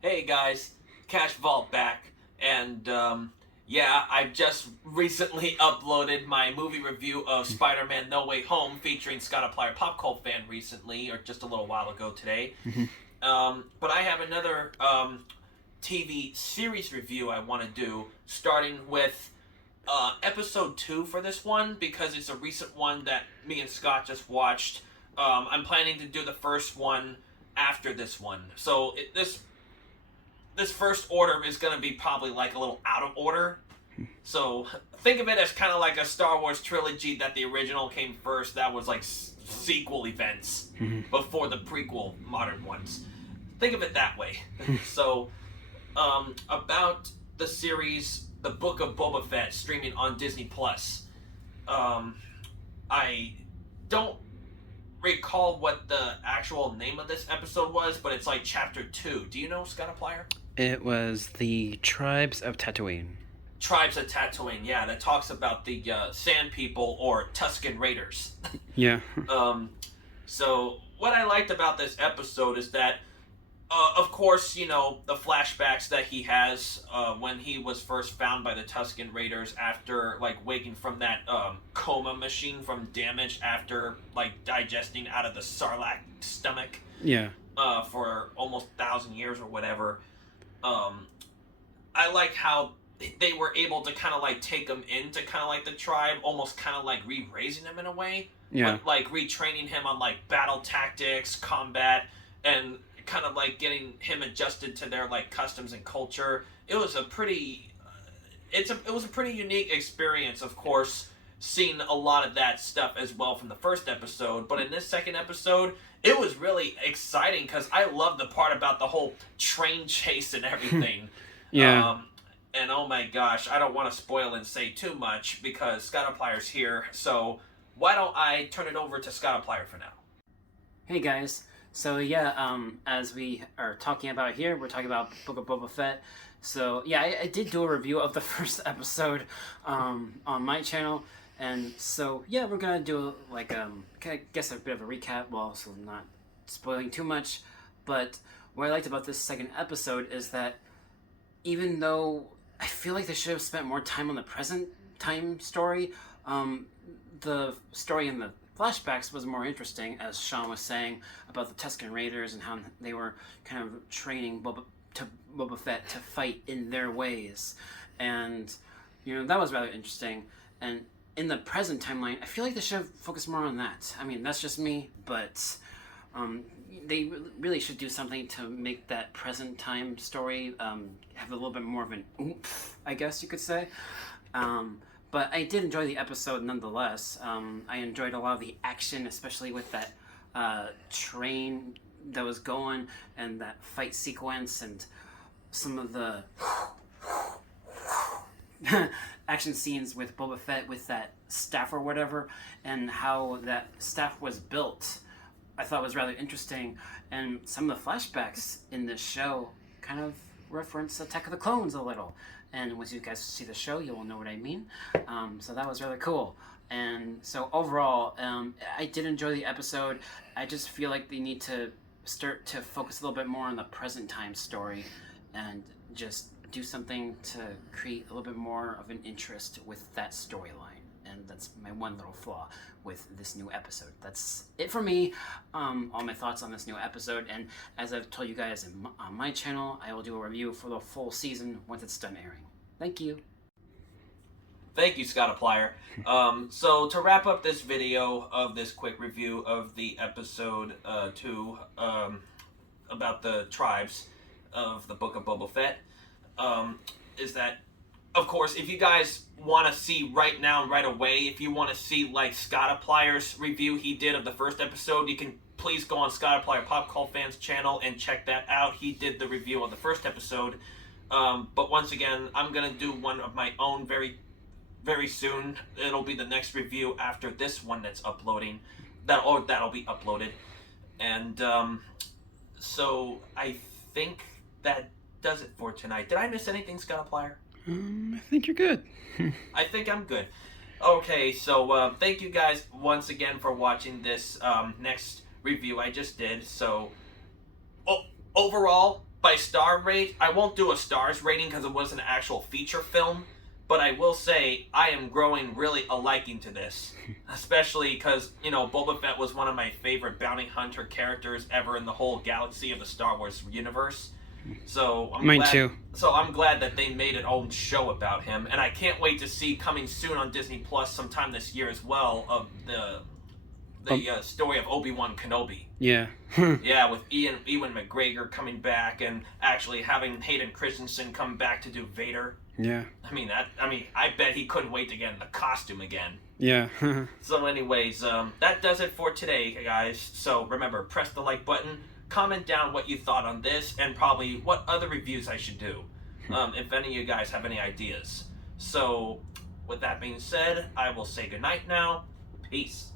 Hey guys, Cash Vault back, and yeah, I just recently uploaded my movie review of Spider-Man No Way Home featuring Scottiplier Popcultfan recently, or just a little while ago today. Mhm. But I have another TV series review I want to do, starting with episode 2 for this one, because it's a recent one that me and Scott just watched. I'm planning to do the first one after this one. So this first order is going to be probably like a little out of order. So think of it as kind of like a Star Wars trilogy that the original came first. That was like sequel events before the prequel modern ones. Think of it that way. So about the series, The Book of Boba Fett, streaming on Disney Plus. I don't recall what the actual name of this episode was, but it's like chapter 2. Do you know, Scottiplier? It was the Tribes of Tatooine. Tribes of Tatooine, yeah, that talks about the Sand People or Tusken Raiders. Yeah. So what I liked about this episode is that, of course, you know, the flashbacks that he has when he was first found by the Tusken Raiders after, like, waking from that coma machine from damage after, like, digesting out of the Sarlacc stomach. Yeah. For almost 1,000 years or whatever. I like how they were able to kind of like take him into kind of like the tribe, almost kind of like re-raising him in a way. Yeah. But like retraining him on like battle tactics, combat, and kind of like getting him adjusted to their like customs and culture. It was a pretty, it was a pretty unique experience, of course, seeing a lot of that stuff as well from the first episode. But in this second episode, it was really exciting because I love the part about the whole train chase and everything. Yeah. And oh my gosh, I don't want to spoil and say too much because Scottiplier's here. So why don't I turn it over to Scottiplier for now? Hey guys, so yeah, as we are talking about here, we're talking about Book of Boba Fett. So yeah, I did do a review of the first episode on my channel, and so yeah, we're gonna do like I guess a bit of a recap, well, so not spoiling too much. But what I liked about this second episode is that even though I feel like they should have spent more time on the present time story, the story in the flashbacks was more interesting, as Sean was saying about the Tusken Raiders and how they were kind of training Boba Fett to fight in their ways, and you know that was rather interesting. And in the present timeline, I feel like they should have focused more on that. I mean, that's just me, but they really should do something to make that present time story have a little bit more of an oomph, I guess you could say. But I did enjoy the episode nonetheless. I enjoyed a lot of the action, especially with that train that was going and that fight sequence and some of the action scenes with Boba Fett with that staff or whatever, and how that staff was built. I thought was rather interesting, and some of the flashbacks in this show kind of reference Attack of the Clones a little. And once you guys see the show, you will know what I mean. So that was really cool. And so overall, I did enjoy the episode. I just feel like they need to start to focus a little bit more on the present time story and just do something to create a little bit more of an interest with that storyline. And that's my one little flaw with this new episode. That's it for me. All my thoughts on this new episode. And as I've told you guys on my channel, I will do a review for the full season once it's done airing. Thank you. Thank you, Scottiplier. So to wrap up this video of this quick review of the episode 2 about the tribes of the Book of Boba Fett, is that, of course, if you guys want to see right now, right away, if you want to see like Scottiplier's review he did of the first episode, you can please go on Scottiplier Popcultfan's channel and check that out. He did the review of the first episode. But once again, I'm going to do one of my own very, very soon. It'll be the next review after this one that's uploading. That'll be uploaded. And so I think that does it for tonight. Did I miss anything, Scottiplier? I think you're good. I think I'm good. Okay, so thank you guys once again for watching this next review I just did. So overall, by star rate, I won't do a stars rating because it was an actual feature film. But I will say I am growing really a liking to this, especially because, you know, Boba Fett was one of my favorite bounty hunter characters ever in the whole galaxy of the Star Wars universe. So Mine too. So I'm glad that they made an own show about him, and I can't wait to see coming soon on Disney Plus sometime this year as well of the story of Obi-Wan Kenobi. Yeah. Yeah, with Ewan McGregor coming back and actually having Hayden Christensen come back to do Vader. Yeah. I bet he couldn't wait to get in the costume again. Yeah. So anyways, that does it for today, guys. So remember, press the like button, comment down what you thought on this, and probably what other reviews I should do, if any of you guys have any ideas. So with that being said, I will say goodnight now. Peace.